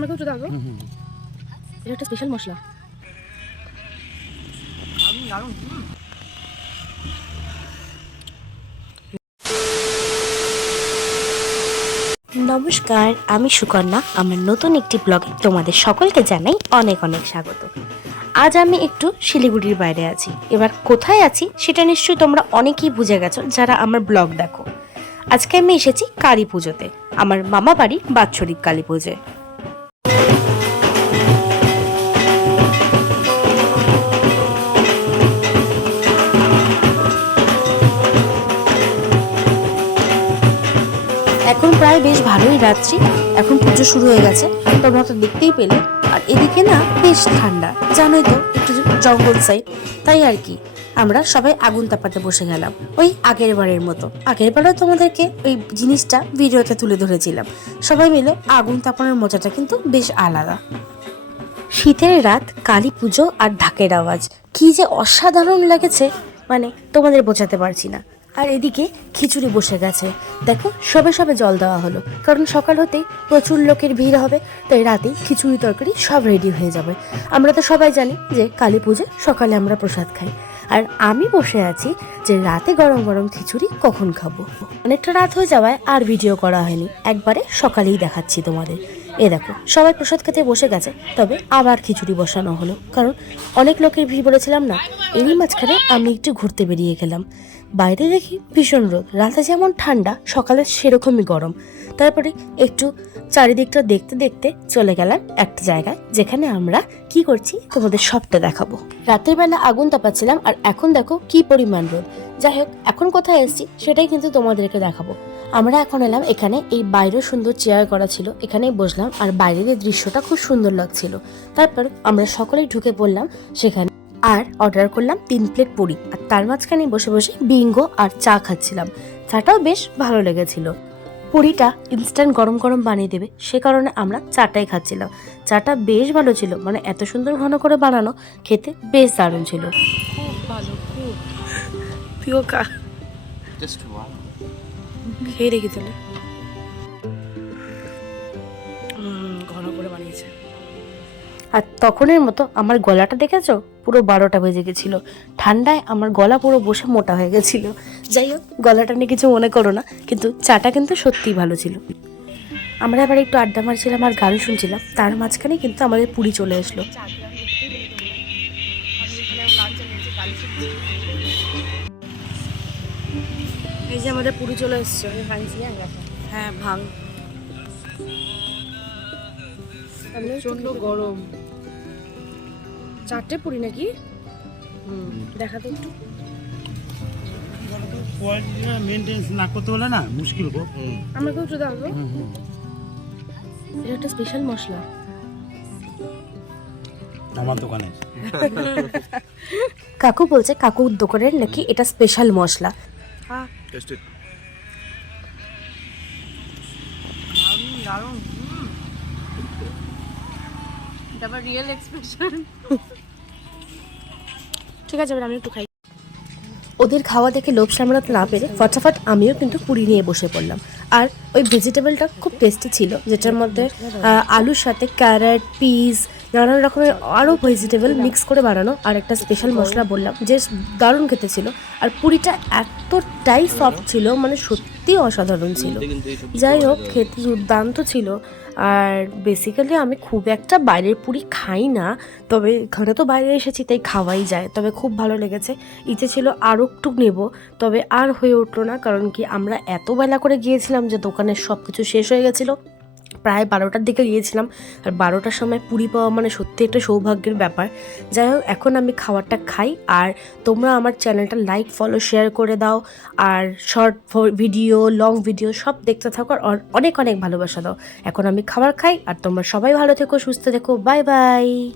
আমাকেও একটু দাও। এটা একটা স্পেশাল মশলা। নমস্কার আমি সুকন্যা। আমার নতুন একটি ব্লগে তোমাদের সকলকে জানাই অনেক অনেক স্বাগত। আজ আমি একটু শিলিগুড়ির বাইরে আছি। এবার কোথায় আছি সেটা নিশ্চয়ই তোমরা অনেকেই বুঝে গেছো যারা আমার ব্লগ দেখো। আজকে আমি এসেছি কালী পুজোতে আমার মামা বাড়ি বাৎসরিক কালী পুজোয়। এখন প্রায় বেশ ভালোই রাত্রি। এখন পুজো শুরু হয়ে গেছে তোমরা তো দেখতেই পেলে। আর এদিকে না বেশ ঠান্ডা। জানোই তো, একটু জঙ্গল সাইড তাই আর কি, আমরা সবাই আগুন তাপাতে বসে গেলাম, ওই আগের বারের মতো। আগের বারেও তোমাদেরকে ওই জিনিসটা ভিডিওতে তুলে ধরেছিলাম। সবাই মিলে আগুন তাপানোর মজাটা কিন্তু বেশ আলাদা। শীতের রাত, কালী পুজো আর ঢাকের আওয়াজ। কি যে অসাধারণ লেগেছে মানে তোমাদের বোঝাতে পারছি না। আর এদিকে খিচুড়ি বসে গেছে। দেখো, সবে সবে জল দেওয়া হলো। কারণ সকাল হতেই প্রচুর লোকের ভিড় হবে, তাই রাতেই খিচুড়ি তরকারি সব রেডি হয়ে যাবে। আমরা তো সবাই জানি যে কালী পুজো সকালে আমরা প্রসাদ খাই। আর আমি বসে আছি যে রাতে গরম গরম খিচুড়ি কখন খাব? অনেকটা রাত হয়ে যাওয়ায় আর ভিডিও করা হয়নি। একবারে সকালেই দেখাচ্ছি তোমাদের। এ দেখো, সবাই প্রসাদ খেতে বসে গেছে, তবে আবার খিচুড়ি বসানো হলো। কারণ অনেক লোকের ভিড় বলেছিলাম না, এরই মাঝখানে আমি একটু ঘুরতে বেরিয়ে গেলাম। বাইরে দেখি ভীষণ রোদ, রাতে যেমন ঠান্ডা, সকালে সেরকমই গরম। তারপরে একটু চারিদিকটা দেখতে দেখতে চলে গেলাম একটা জায়গায়, যেখানে আমরা কি করছি তোমাদের সবটা দেখাবো। রাতের বেলা আগুন তাপাচ্ছিলাম, আর এখন দেখো কি পরিমাণ রোদ। যাই হোক, এখন কোথায় এসেছি সেটাই কিন্তু তোমাদেরকে দেখাবো। আমরা এখন এলাম এখানে এই বাইরেও সুন্দর চেয়ার করা ছিল। এখানেই বসলাম আর বাইরের এই দৃশ্যটা খুব সুন্দর লাগছিল। তারপর আমরা সকলেই ঢুকে পড়লাম সেখানে আর অর্ডার করলাম তিন প্লেট পুরি। আর তার মাঝখানে বসে বসে বিঙ্গো আর চা খাচ্ছিলাম। চাটাও বেশ ভালো লেগেছিল। পুরিটা ইনস্ট্যান্ট গরম গরম বানিয়ে দেবে সে কারণে আমরা চাটাই খাচ্ছিলাম। চাটা বেশ ভালো ছিল মানে এত সুন্দর ঘন করে বানানো খেতে বেশ দারুণ ছিল। খুব ভালো খুব। খেয়ে দেখি তাহলে ঘন করে বানিয়েছে। আর তখনের মতো আমার গলাটা দেখেছ? পুরো বারোটা বেজে গেছিল। ঠান্ডায় আমার গলা পুরো বসে মোটা হয়ে গেছিল। যাই হোক গলাটা নিয়ে কিছু মনে করো না কিন্তু চাটা কিন্তু সত্যিই ভালো ছিল। আমরা আবার একটু আড্ডা মারছিলাম আর গান শুনছিলাম। তার মাঝখানে কিন্তু আমাদের পুরী চলে আসলো। এই যে আমাদের পুরি চলে এসছে হ্যাঁ ভাঙ। প্রচণ্ড গরম। চারটে পুরি নাকি? হুম দেখাতে একটু। কোয়ালিটিটা মেনটেন্স না করতে হলে না মুশকিল গো। একটু দাও এটা একটা স্পেশাল মশলা। আমার দোকানে। কাকু বলছে কাকুর দোকানের নাকি এটা স্পেশাল মশলা। Taste it. তারপর রিয়েল এক্সপ্রেশন ঠিক আছে আমি একটু খাই। ওদের খাওয়া দেখে লোভ সামলাতে না পেরে ফটাফট আমিও কিন্তু পুরি নিয়ে বসে পড়লাম। আর ওই ভেজিটেবলটা খুব টেস্টি ছিল যেটার মধ্যে আহ, আলুর সাথে ক্যারেট পিস নানান রকমের আরও ভেজিটেবল মিক্স করে বানানো আর একটা স্পেশাল মশলা বললাম, যে দারুণ খেতে ছিল। আর পুরিটা এতটাই সফট ছিল মানে সত্যি অসাধারণ ছিল। যাই হোক, খেতে দুর্দান্ত ছিল। আর বেসিক্যালি আমি খুব একটা বাইরের পুরি খাই না, তবে এখানে তো বাইরে এসেছি, তাই খাওয়াই যায়। তবে খুব ভালো লেগেছে। ইচ্ছে ছিল আরও একটু নেব, তবে আর হয়ে উঠল না, কারণ কি আমরা এত বেলা করে গিয়েছিলাম যে দোকানের সব কিছু শেষ হয়ে গেছিল। প্রায় বারোটার দিকে গিয়েছিলাম। আর বারোটার সময় পুরি পাওয়া মানে সত্যি একটা সৌভাগ্যের ব্যাপার। যাই হোক, এখন আমি খাবারটা খাই। আর তোমরা আমার চ্যানেলটা লাইক, ফলো, শেয়ার করে দাও। আর শর্ট ভিডিও, লং ভিডিও সব দেখতে থাকো। আর অনেক অনেক ভালোবাসা দাও। এখন আমি খাবার খাই। আর তোমরা সবাই ভালো থেকো, সুস্থ থেকো। Bye bye.